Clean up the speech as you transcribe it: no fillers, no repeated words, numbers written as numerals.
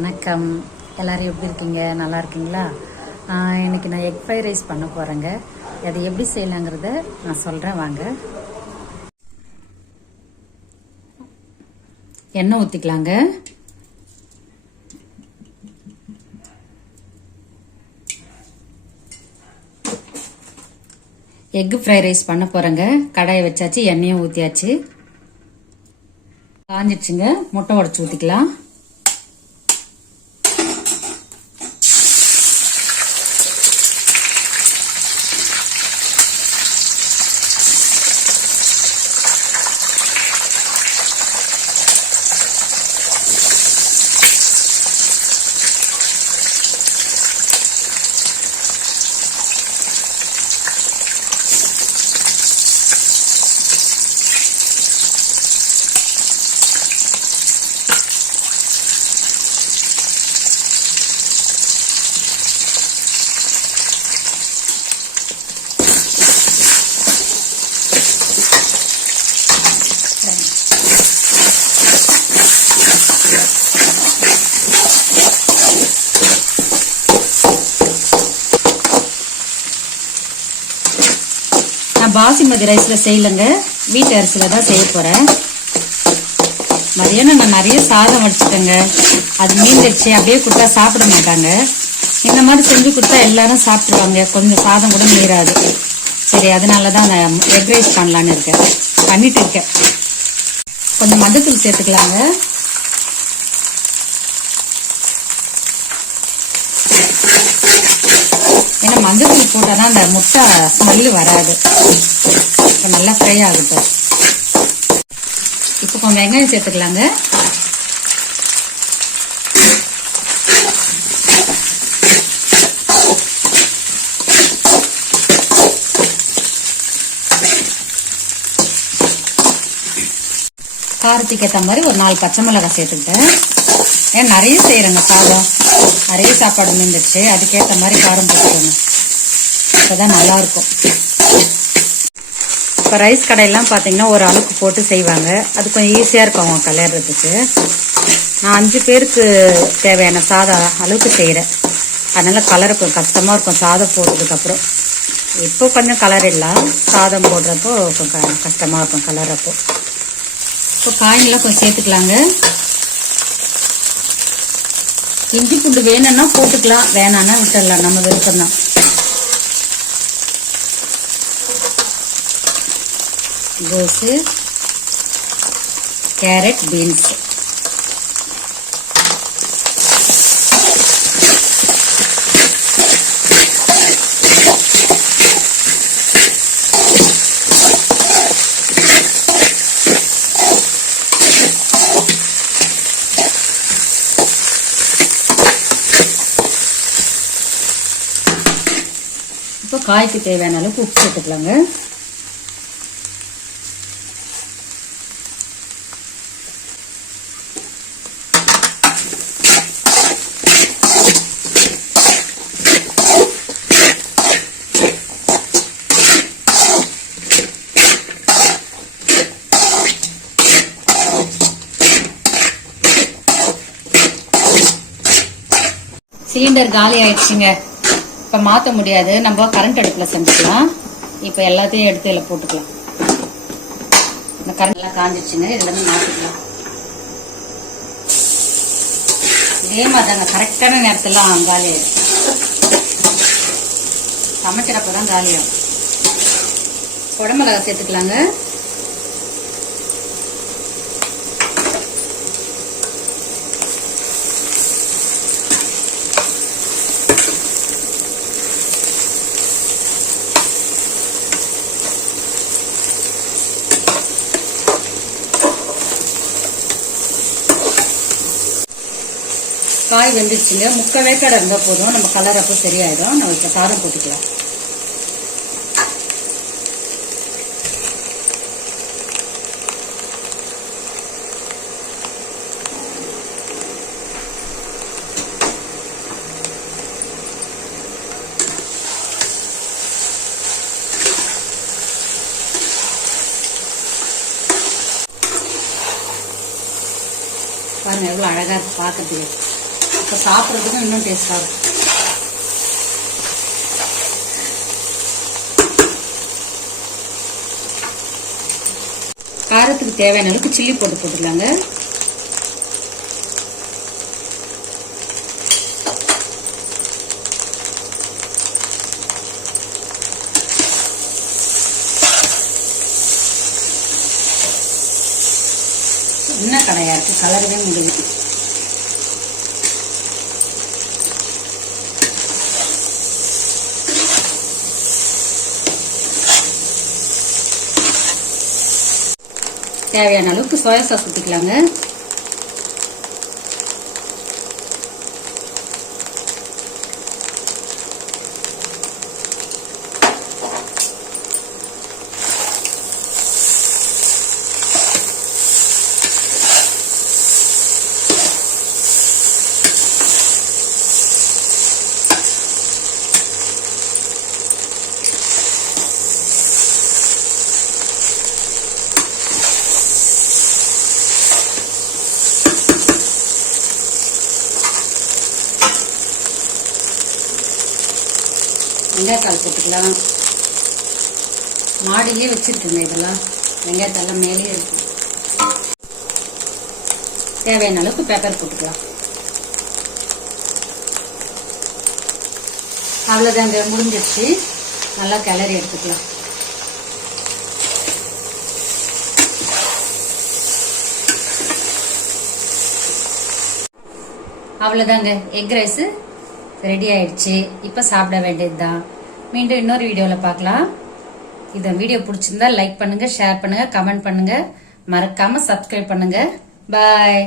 வணக்கம். எல்லோரும் எப்படி இருக்கீங்க? நல்லா இருக்கீங்களா? இன்றைக்கி நான் எக் ஃப்ரைட் ரைஸ் பண்ண போகிறேங்க. அது எப்படி செய்யலாங்கிறத நான் சொல்கிறேன், வாங்க. எண்ணெய் ஊற்றிக்கலாங்க. எக் ஃப்ரைட் ரைஸ் பண்ண போகிறேங்க. கடாயை வச்சாச்சு, எண்ணெயும் ஊற்றியாச்சு. காஞ்சிடுச்சுங்க. முட்டை உடச்சி ஊற்றிக்கலாம். பாசுமதி ரைஸ்ல செய்யலங்க, வீட்டு அரிசியில தான் செய்ய போறேன். மதியானம் நான் நிறைய சாதம் வடிச்சிட்டேங்க. அது மீந்துடுச்சு. அப்படியே கொடுத்தா சாப்பிட மாட்டாங்க. இந்த மாதிரி செஞ்சு கொடுத்தா எல்லாரும் சாப்பிடுவாங்க. கொஞ்சம் சாதம் கூட மீறாது. சரி, அதனாலதான் நான் எக் ரைஸ் பண்ணலான்னு இருக்கேன். பண்ணிட்டு இருக்கேன். கொஞ்சம் மஞ்சத்தூள் சேர்த்துக்கலாங்க. ஏன்னா மஞ்சத்தூள் போட்டாதான் அந்த முட்டை ஸ்மெல்லு வராது. இப்போ நல்லா ஃப்ரை ஆகட்டும். இப்போ கொஞ்சம் வெங்காயம் சேர்த்துக்கலாங்க. காரத்துக்கு ஏற்ற மாதிரி ஒரு 4 பச்சை மிளகாய் சேர்த்துக்கிட்டேன். ஏன் நிறைய செய்யறேங்க சாதம், நிறைய சாப்பாடு மீந்துடுச்சு. அதுக்கேற்ற மாதிரி காரம் போட்டுக்கோங்க, அப்போதான் நல்லா இருக்கும். இப்போ ரைஸ் கடையெல்லாம் பார்த்தீங்கன்னா ஒரு அளவுக்கு போட்டு செய்வாங்க. அது கொஞ்சம் ஈஸியாக இருக்கும் அவங்க கலர்றதுக்கு. நான் 5 பேருக்கு தேவையான சாதம் அளவுக்கு செய்கிறேன். அதனால கலர் கொஞ்சம் கஷ்டமாக இருக்கும் சாதம் போடுறதுக்கப்புறம். இப்போ கொஞ்சம் கலர் இல்லை, சாதம் போடுறப்போ கொஞ்சம் கஷ்டமாக இருக்கும் கலரப்போ. இப்போ காய்கெல்லாம் கொஞ்சம் சேர்த்துக்கலாங்க. இஞ்சி பூண்டு வேணும்னா போட்டுக்கலாம், வேணான்னா விட்டுடலாம், நம்ம விருப்பம்தான். கோஸு, கேரட், பீன்ஸ். இப்போ காய்க்கு தேவையான அளவுக்கு உப்பு சேர்த்துக்கலாங்க. சிலிண்டர் காலி ஆயிடுச்சுங்க. இப்போ மாற்ற முடியாது, நம்ம கரண்ட் அடுப்பில் செஞ்சுக்கலாம். இப்போ எல்லாத்தையும் எடுத்து இதில் போட்டுக்கலாம். இந்த கரண்ட் எல்லாம் காஞ்சிடுச்சுங்க, இதுலேருந்து மாற்றிக்கலாம். இதே மாதிரி தாங்க கரெக்டான நேரத்துலாம் காலி ஆயிடும். சமைக்கிறப்ப தான் காலியாகும். குடமிளகா சேர்த்துக்கலாங்க. காய் வெந்துச்சுங்க. முக்கால் வேக்காடு இருந்தால் போதும், நம்ம கலர் அப்போ சரியாயிடும். நம்ம இப்போ காரம் போட்டுக்கலாம். பாருங்க எவ்வளோ அழகாக இருக்கு பார்க்கறதுக்கு. இப்போ சாப்பிட்றதுக்கும் இன்னும் டேஸ்டாக இருக்கும். காரத்துக்கு தேவையான அளவுக்கு சில்லி போட்டுக்கலாங்க. என்ன கடையா இருக்கு, கலரவே முடியும். தேவையான அளவுக்கு சோயா சாஸ் ஊற்றிக்கலாங்க. வெங்காயத்தாள் போட்டுக்கலாம். மாடியிலே வச்சிருக்குங்க இதெல்லாம். வெங்காயத்தாள் மேலே இருக்கு. தேவையான அளவுக்கு பெப்பர் போட்டுக்கலாம். அவ்வளோதாங்க, முடிஞ்சிடுச்சு. நல்லா கிளறி எடுத்துக்கலாம். அவ்வளோதாங்க, எக் ரைஸ் ரெடி ஆயிடுச்சு. இப்போ சாப்பிட வேண்டியதுதான். மீண்டும் இன்னொரு வீடியோவில் பார்க்கலாம். இந்த வீடியோ பிடிச்சிருந்தா லைக் பண்ணுங்க, ஷேர் பண்ணுங்க, கமெண்ட் பண்ணுங்க, மறக்காம சப்ஸ்கிரைப் பண்ணுங்க. பாய்.